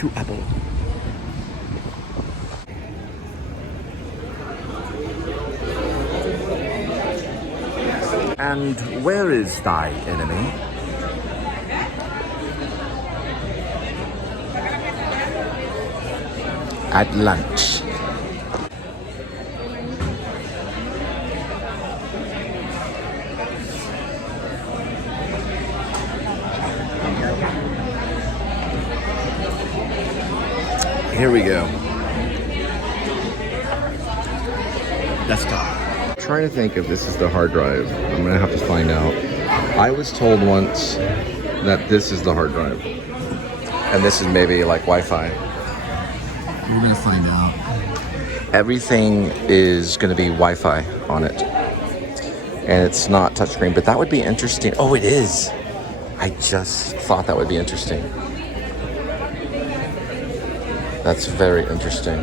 to Apple. And where is thy enemy? At lunch. Here we go. Desktop. I'm trying to think if this is the hard drive. I'm gonna have to find out. I was told once that this is the hard drive. And this is maybe like Wi-Fi. We're gonna find out. Everything is gonna be Wi-Fi on it. And it's not touchscreen, but that would be interesting. Oh, it is. I just thought that would be interesting. That's very interesting.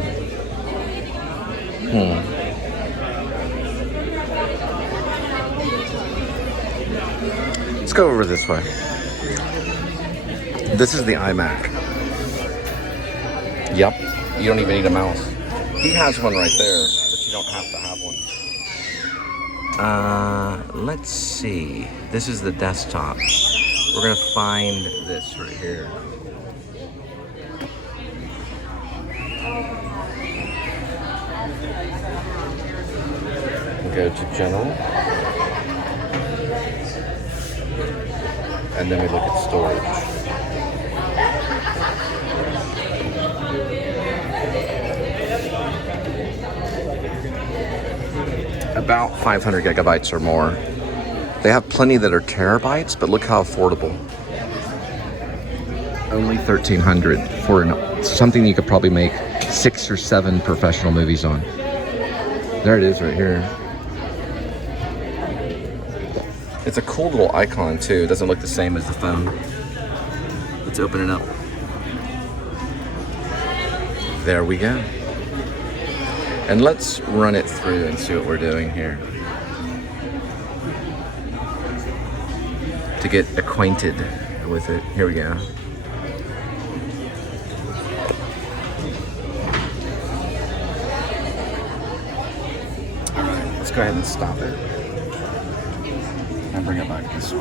Let's go over this way. This is the iMac. Yep, you don't even need a mouse. He has one right there, but you don't have to have one. Let's see. This is the desktop. We're gonna find this right here. Go to General, and then we look at storage. About 500 gigabytes or more. They have plenty that are terabytes, but look how affordable. Only 1,300 for something you could probably make 6 or 7 professional movies on. There it is right here. It's a cool little icon too. It doesn't look the same as the phone. Let's open it up. There we go. And let's run it through and see what we're doing here. To get acquainted with it. Here we go. Alright, let's go ahead and stop it. And bring it back this way.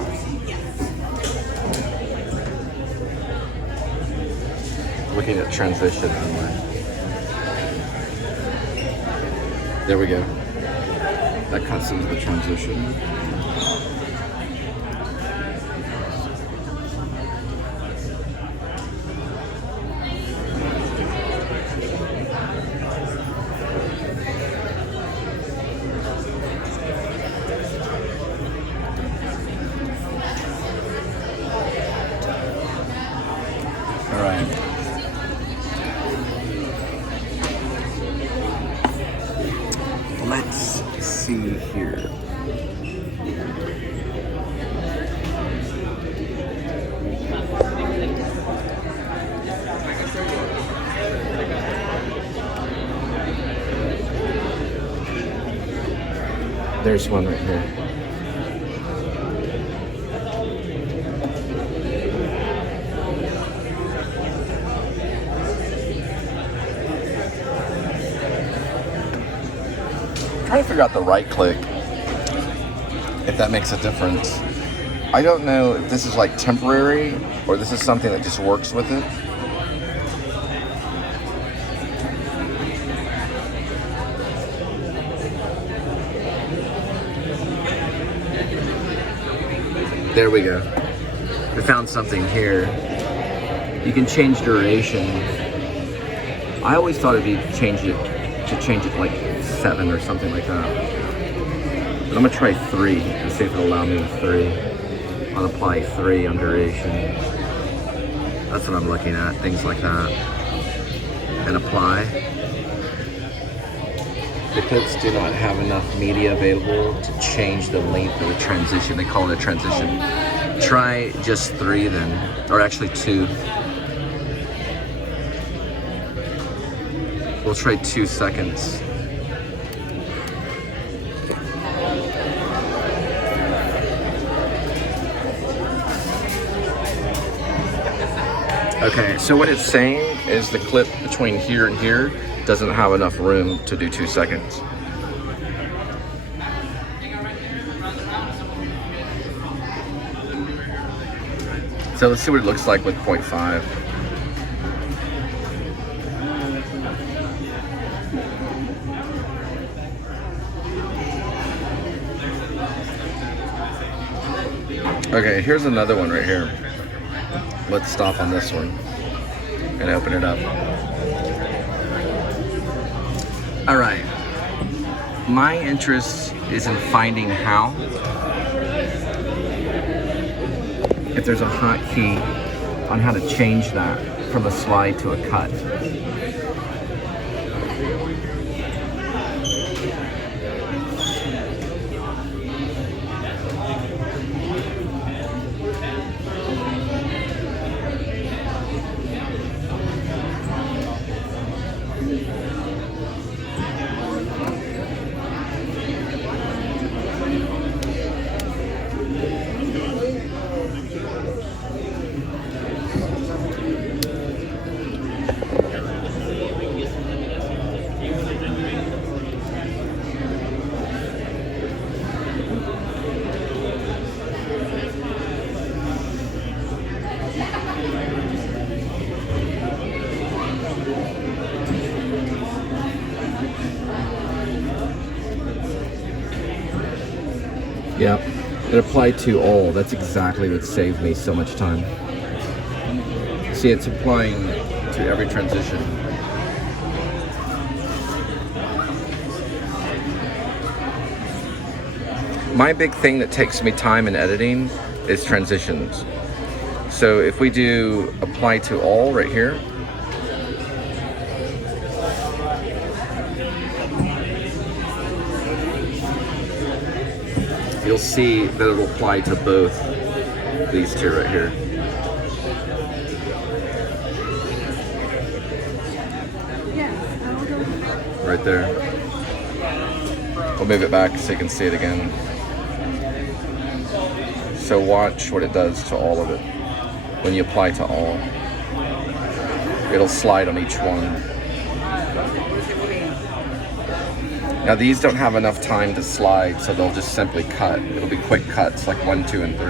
Looking at transition anyway. There we go. That cuts into the transition. Let's see here. There's one right here. Trying to figure out the right click, if that makes a difference. I don't know if this is like temporary or this is something that just works with it. There we go. We found something here. You can change duration. I always thought it'd be change it like 7 or something like that. But I'm gonna try 3 and see if it'll allow me with 3. I'll apply 3 on duration. That's what I'm looking at, things like that. And apply. The clips do not have enough media available to change the length of the transition. They call it a transition. Try just 3 then, or actually 2. We'll try 2 seconds. Okay, so what it's saying is the clip between here and here doesn't have enough room to do 2 seconds. So let's see what it looks like with 0.5. Okay, here's another one right here. Let's stop on this one and open it up. All right. My interest is in finding how, if there's a hotkey on how to change that from a slide to a cut. Yep, it applied to all. That's exactly what saved me so much time. See, it's applying to every transition. My big thing that takes me time in editing is transitions. So if we do apply to all right here, you'll see that it'll apply to both these two right here. Right there. We'll move it back so you can see it again. So watch what it does to all of it. When you apply to all, it'll slide on each one. Now these don't have enough time to slide, so they'll just simply cut. It'll be quick cuts, like 1, 2, and 3.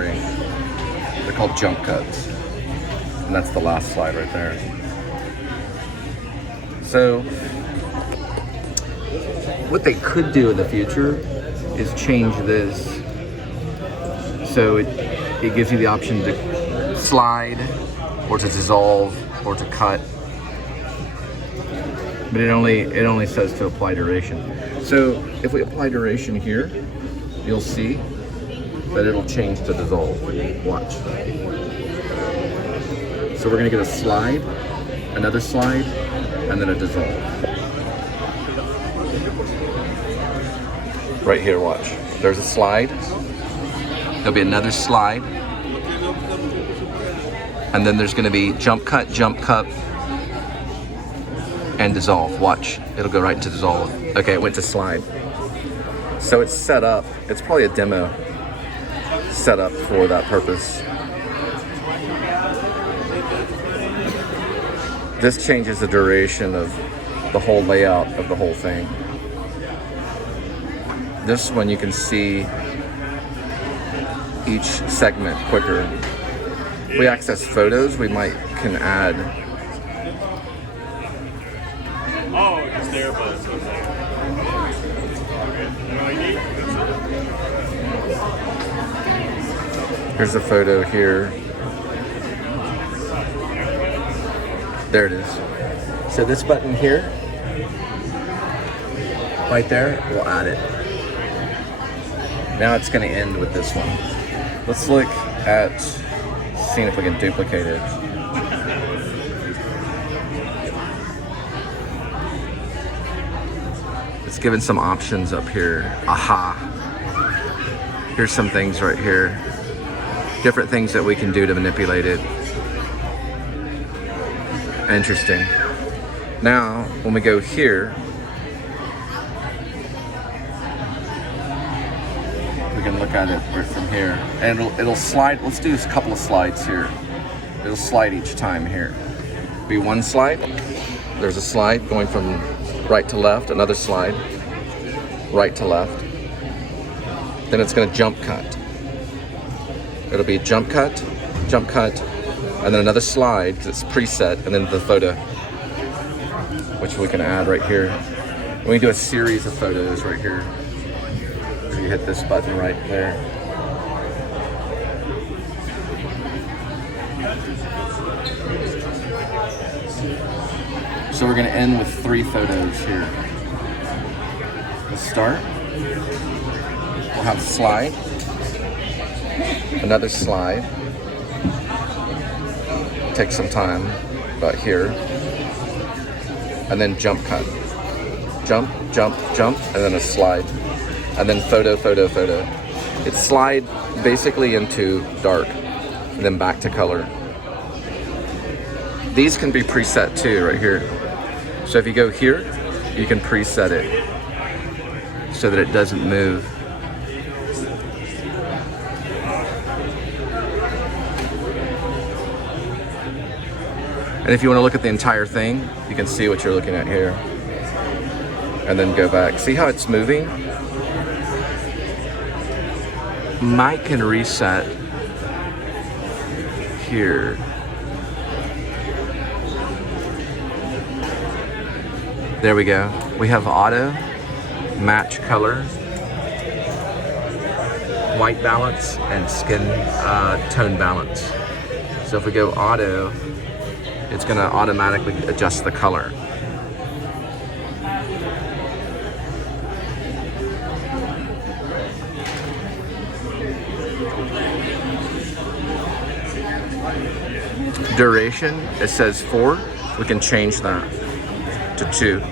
They're called jump cuts. And that's the last slide right there. So, what they could do in the future is change this. So it gives you the option to slide, or to dissolve, or to cut. But it only says to apply duration. So if we apply duration here, you'll see that it'll change to dissolve. Watch. So we're gonna get a slide, another slide, and then a dissolve. Right here, watch. There's a slide. There'll be another slide. And then there's gonna be jump cut, and dissolve. Watch, it'll go right into dissolve. Okay, it went to slide. So it's set up, it's probably a demo set up for that purpose. This changes the duration of the whole layout of the whole thing. This one you can see each segment quicker. If we access photos, we can add. Oh, it's there, but it's okay. Here's a photo here. There it is. So this button here, right there, we'll add it. Now it's going to end with this one. Let's look at seeing if we can duplicate it. It's given some options up here. Aha. Here's some things right here. Different things that we can do to manipulate it. Interesting. Now, when we go here, we can look at it from here. And it'll slide. Let's do a couple of slides here. It'll slide each time here. Be one slide. There's a slide going from right to left, another slide, right to left. Then it's gonna jump cut. It'll be jump cut, and then another slide, because it's preset, and then the photo, which we can add right here. And we can do a series of photos right here. If you hit this button right there. So we're gonna end with 3 photos here. Let's start. We'll have slide, another slide. Take some time, about here. And then jump cut. Jump, jump, jump, and then a slide. And then photo, photo, photo. It's slide basically into dark, and then back to color. These can be preset too, right here. So if you go here, you can preset it so that it doesn't move. And if you want to look at the entire thing, you can see what you're looking at here. And then go back. See how it's moving? Mic can reset here. There we go. We have auto, match color, white balance, and skin tone balance. So if we go auto, it's going to automatically adjust the color. Duration, it says 4. We can change that to 2.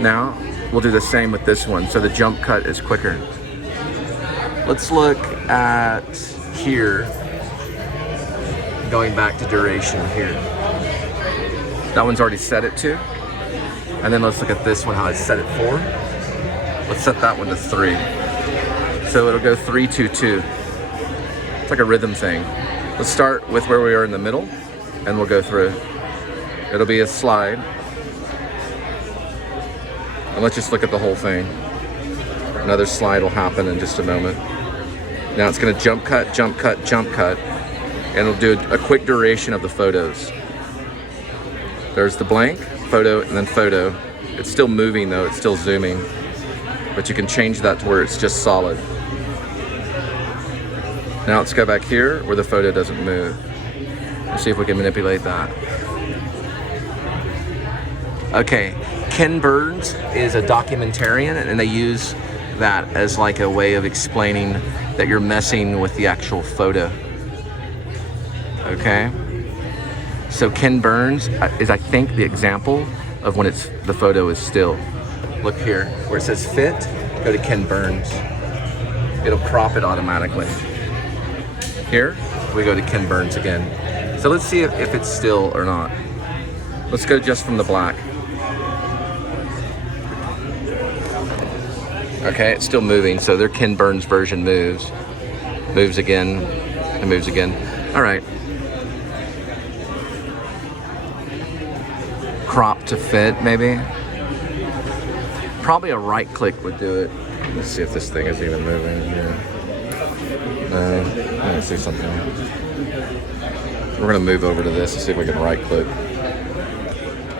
Now, we'll do the same with this one, so the jump cut is quicker. Let's look at here, going back to duration here. That one's already set it to. And then let's look at this one, how I set it for. Let's set that one to 3. So it'll go 3, 2, 2. It's like a rhythm thing. Let's start with where we are in the middle, and we'll go through. It'll be a slide. And let's just look at the whole thing. Another slide will happen in just a moment. Now it's gonna jump cut, jump cut, jump cut, and it'll do a quick duration of the photos. There's the blank, photo, and then photo. It's still moving though, it's still zooming. But you can change that to where it's just solid. Now let's go back here where the photo doesn't move. Let's see if we can manipulate that. Okay, Ken Burns is a documentarian, and they use that as like a way of explaining that you're messing with the actual photo. Okay? So Ken Burns is, I think, the example of when the photo is still. Look here, where it says fit, go to Ken Burns. It'll crop it automatically. Here, we go to Ken Burns again. So let's see if it's still or not. Let's go just from the black. Okay, it's still moving, so their Ken Burns version moves. Moves again, and moves again. All right. Crop to fit, maybe. Probably a right click would do it. Let's see if this thing is even moving here. Let me see something. We're gonna move over to this and see if we can right click.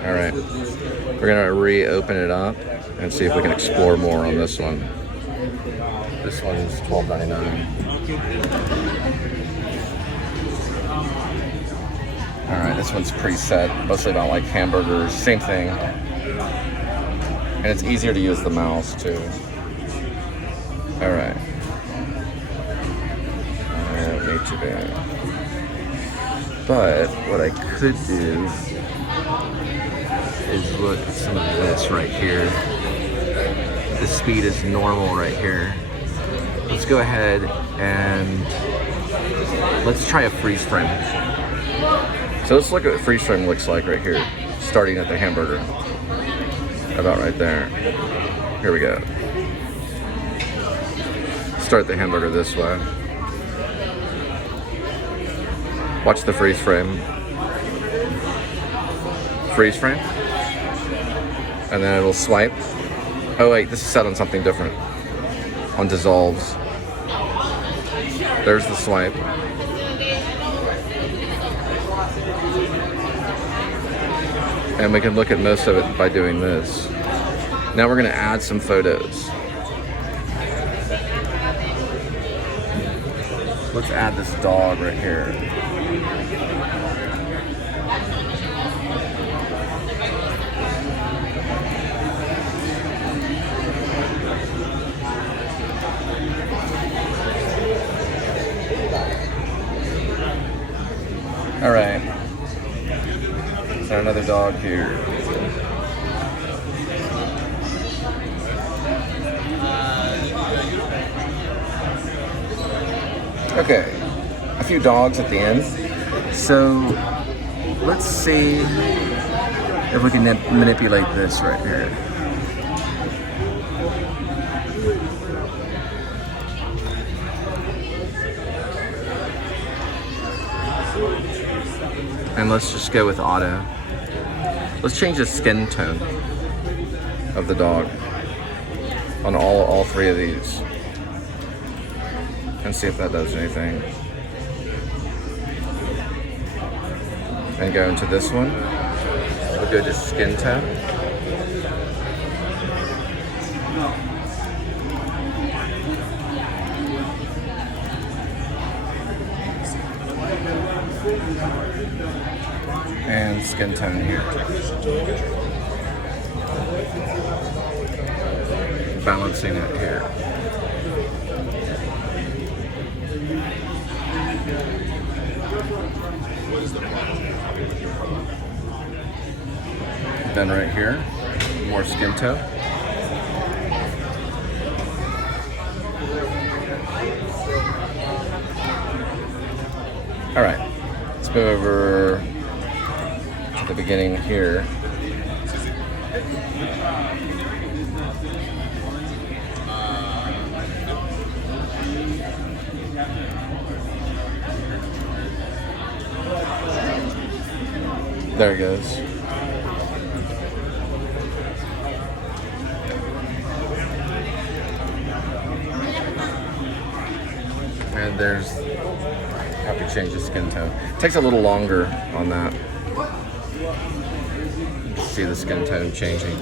All right. We're gonna reopen it up and see if we can explore more on this one. This one's $12.99. All right, this one's preset, mostly about like hamburgers, same thing. And it's easier to use the mouse too. All right. I don't need to be. But what I could do is look at some of this right here. The speed is normal right here. Let's go ahead and let's try a freeze frame. So let's look at what freeze frame looks like right here, starting at the hamburger. About right there. Here we go. Start the hamburger this way. Watch the freeze frame. Freeze frame. And then it'll swipe. Oh wait, this is set on something different. On dissolves. There's the swipe. And we can look at most of it by doing this. Now we're gonna add some photos. Let's add this dog right here. All right. So another dog here. Okay, a few dogs at the end. So let's see if we can manipulate this right here. And let's just go with auto. Let's change the skin tone of the dog on all three of these. And see if that does anything. And go into this one. We'll go to skin tone. And skin tone here. Balancing it here. Then right here, more skin tone. All right, let's move over to the beginning here. There it goes. And there's how to change the skin tone. It takes a little longer on that. See the skin tone changing.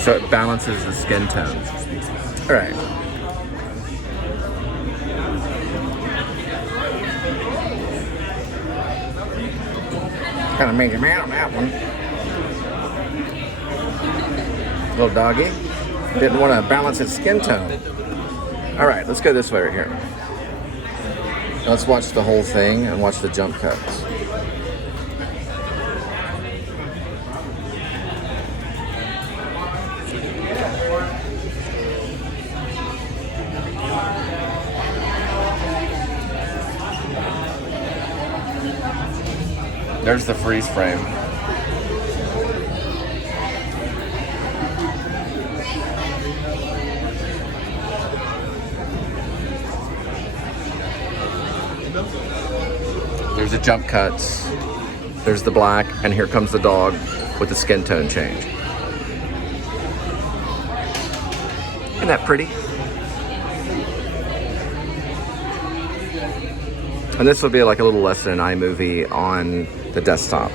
So it balances the skin tone. All right. Kind of made him out on that one. Little doggy. Didn't want to balance its skin tone. All right, let's go this way right here. Let's watch the whole thing and watch the jump cuts. There's the freeze frame. There's the jump cuts. There's the black, and here comes the dog with the skin tone change. Isn't that pretty? And this will be like a little lesson in iMovie on the desktop.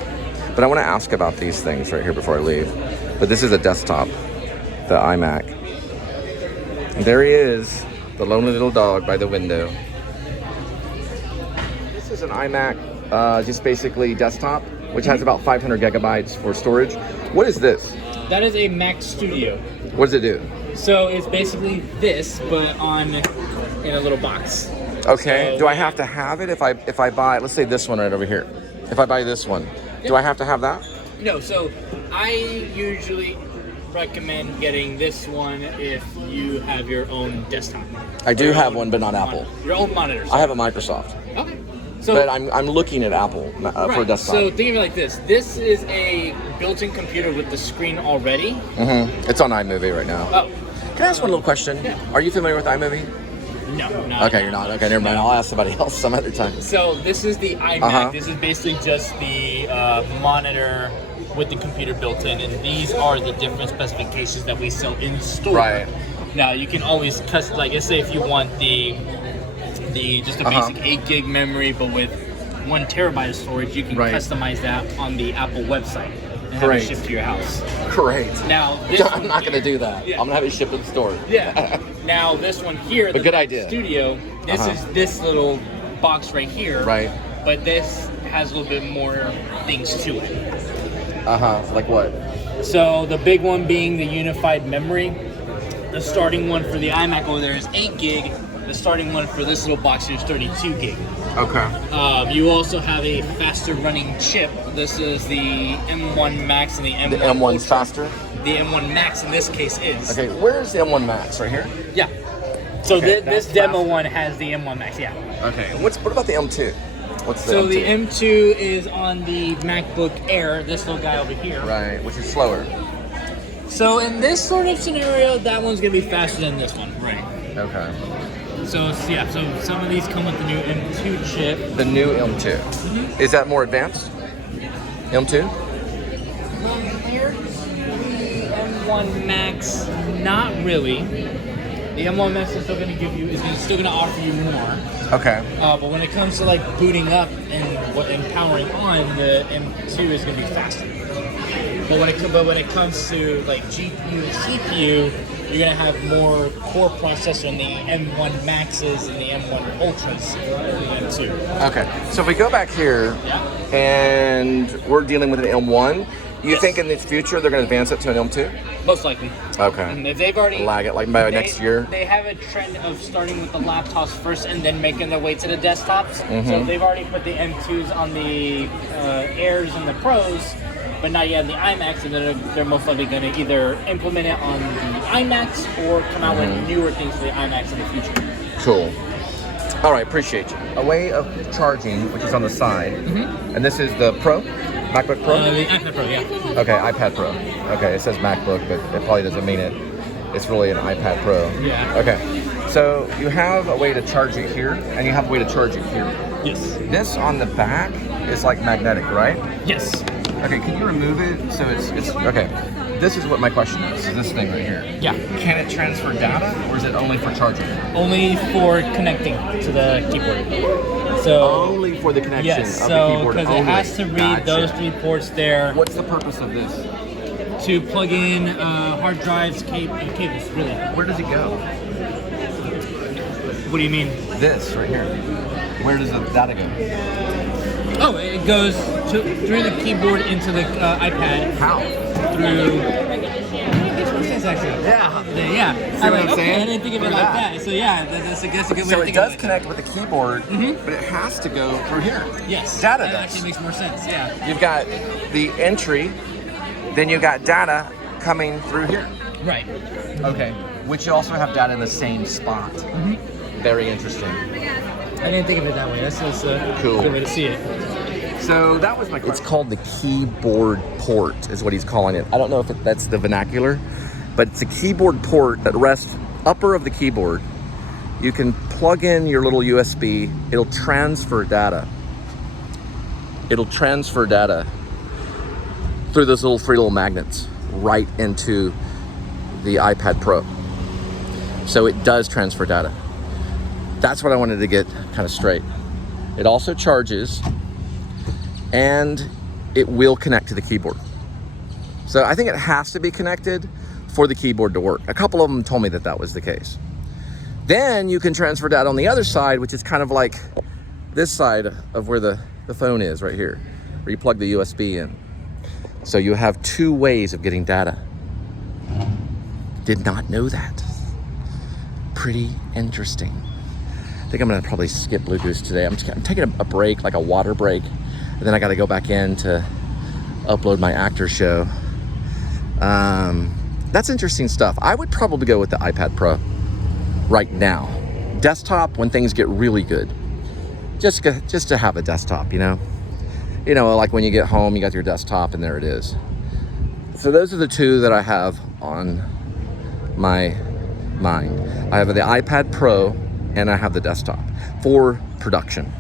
But I want to ask about these things right here before I leave. But this is a desktop, the iMac. And there he is, the lonely little dog by the window. This is an iMac, just basically desktop, which has about 500 gigabytes for storage. What is this? That is a Mac Studio. What does it do? So it's basically this, but in a little box. Okay. So, do I have to have it if I buy, let's say this one right over here. If I buy this one, do I have to have that? No, so I usually recommend getting this one if you have your own desktop. I do have one, but not Apple. Your own monitor. I have a Microsoft. Okay. So, but I'm looking at Apple for a desktop. So think of it like this. This is a built-in computer with the screen already. It's on iMovie right now. Oh. Can I ask one little question? Yeah. Are you familiar with iMovie? No, okay, you're not. Okay, never mind. I'll ask somebody else some other time. So this is the iMac. This is basically just the monitor with the computer built in, and these are the different specifications that we sell in store. Right. Now you can always custom, like let's say if you want the just a basic 8 gig memory, but with 1 terabyte of storage, you can customize that on the Apple website and have it shipped to your house. Great. Now I'm not going to do that. Yeah. I'm going to have it shipped to the store. Yeah. Now this one here, the good idea. Studio, this is this little box right here. Right. But this has a little bit more things to it. Like what? So the big one being the unified memory. The starting one for the iMac over there is 8 gig. The starting one for this little box here is 32 gig. Okay. You also have a faster running chip. This is the M1 Max and the M1 The M1's Ultra. faster? The M1 Max in this case is. Okay, where's the M1 Max? Right here? Yeah. So Okay, this demo one has the M1 Max, yeah. Okay. What about the M2? What's the So M2? the M2 is on the MacBook Air, this little guy over here. Right, which is slower. So in this sort of scenario, that one's gonna be faster than this one. Right. Okay. So yeah, so some of these come with the new M2 chip. The new M2. Is that more advanced? M2? Compared to the M1 Max, not really. The M1 Max is still going to offer you more. Okay. But when it comes to like booting up and powering on, the M2 is going to be faster. But when it comes to like GPU and CPU, you're going to have more core processor in the M1 Maxes and the M1 Ultras over the M2. Okay. So if we go back here and we're dealing with an M1, you think in the future they're going to advance it to an M2? Most likely. Okay. And they've already lag it like by next year. They have a trend of starting with the laptops first and then making their way to the desktops. So they've already put the M2s on the Airs and the Pros, but not yet on the iMacs, and they're most likely going to either implement it on the iMacs or come out with newer things for the iMacs in the future. Cool. All right, appreciate you. A way of charging, which is on the side, and this is the Pro, MacBook Pro? The iPad Pro, yeah. Okay, iPad Pro. Okay, it says MacBook, but it probably doesn't mean it. It's really an iPad Pro. Yeah. Okay, so you have a way to charge it here, and you have a way to charge it here. Yes. This on the back is like magnetic, right? Yes. Okay, can you remove it so it's okay? This is what my question is this thing right here. Yeah. Can it transfer data, or is it only for charging? Only for connecting to the keyboard. So only for the connection of the keyboard. Because it has to read those 3 ports there. What's the purpose of this? To plug in hard drives, cables, really. Where does it go? What do you mean? This right here. Where does the data go? Oh, it goes through the keyboard into the iPad. How? Through. Makes more sense actually. Yeah. Yeah. See what I'm saying? I didn't think of it like that. So yeah, that's a good way to think of it. So it does connect with the keyboard, but it has to go through here. Yes. Data that does. actually makes more sense. Yeah. You've got the entry, then you've got data coming through here. Right. Okay. Which you also have data in the same spot. Very interesting. I didn't think of it that way. That's just a Cool. good way to see it. So that was my question. It's called the keyboard port, is what he's calling it. I don't know if that's the vernacular, but it's a keyboard port that rests upper of the keyboard. You can plug in your little USB. It'll transfer data. It'll transfer data through those 3 little magnets right into the iPad Pro. So it does transfer data. That's what I wanted to get kind of straight. It also charges, and it will connect to the keyboard. So I think it has to be connected for the keyboard to work. A couple of them told me that that was the case. Then you can transfer data on the other side, which is kind of like this side of where the phone is right here, where you plug the USB in. So you have 2 ways of getting data. Did not know that. Pretty interesting. I think I'm gonna probably skip Bluetooth today. I'm taking a break, like a water break, and then I gotta go back in to upload my actor show. That's interesting stuff. I would probably go with the iPad Pro right now. desktop when things get really good. Just to have a desktop, you know, like when you get home, you got your desktop, and there it is. So those are the two that I have on my mind. I have the iPad Pro, and I have the desktop for production.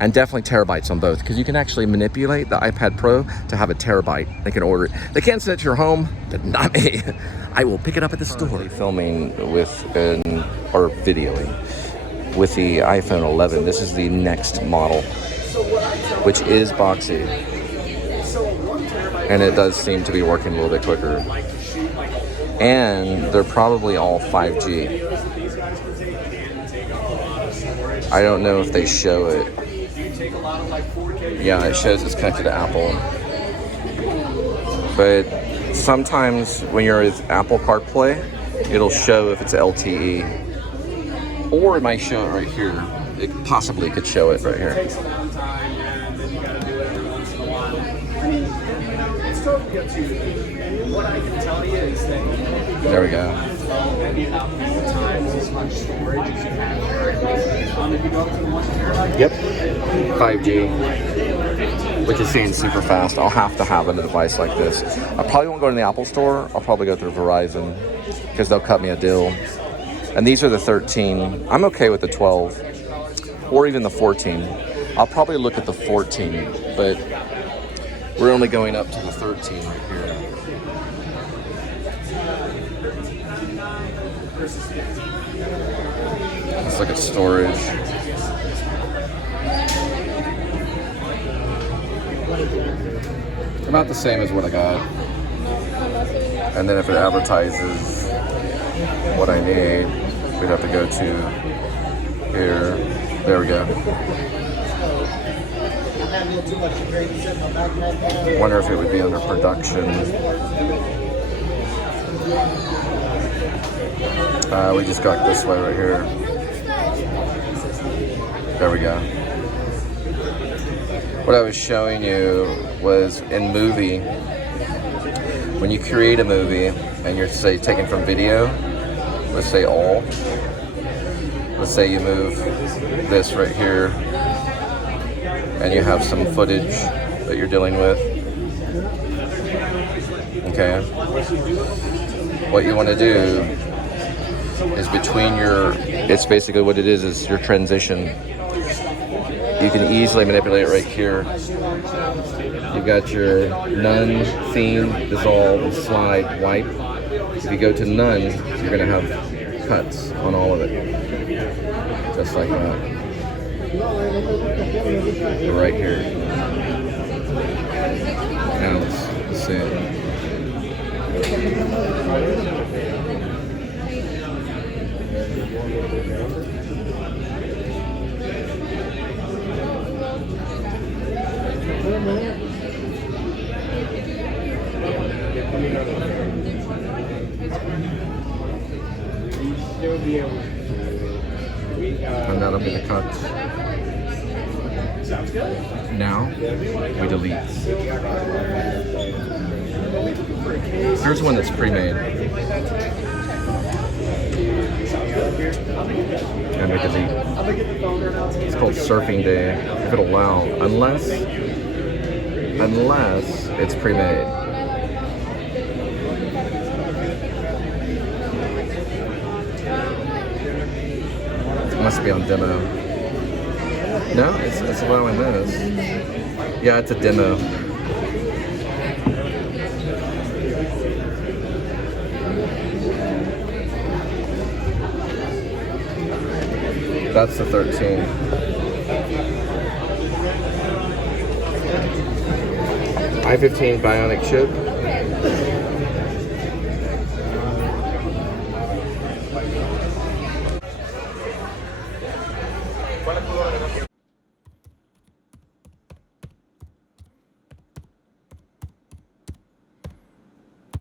And definitely terabytes on both, because you can actually manipulate the iPad Pro to have a terabyte. They can order it. They can't send it to your home, but not me. I will pick it up at the store. Filming with or videoing with the iPhone 11. This is the next model, which is boxy, and it does seem to be working a little bit quicker. And they're probably all 5G. I don't know if they show it. Yeah, it shows it's connected to Apple. But sometimes when you're with Apple CarPlay, it'll show if it's LTE. Or it might show it right here. It possibly could show it right here. There we go. Yep, 5G, which is seeing super fast. I'll have to have a device like this. I probably won't go to the Apple store. I'll probably go through Verizon because they'll cut me a deal. And these are the 13. I'm okay with the 12 or even the 14. I'll probably look at the 14, but we're only going up to the 13 right here. Let's look at storage. About the same as what I got. And then if it advertises what I need, we'd have to go to here. There we go. Wonder if it would be under production. We just got this way right here. There we go. What I was showing you was in movie, when you create a movie and you're, say, taken from video, let's say all. Let's say you move this right here and you have some footage that you're dealing with. Okay. What you want to do is between it's basically what it is your transition. You can easily manipulate it right here. You've got your none, theme, dissolve, slide, wipe. If you go to none, you're going to have cuts on all of it. Just like that. Right here. Now let's see it. And that'll be the cut. Now we delete. Here's one that's pre-made. And we delete. It's called Surfing Day. If it'll allow, unless it's pre-made. It must be on demo. No, it's allowing this. Yeah, it's a demo. That's the 13. i15 Bionic chip.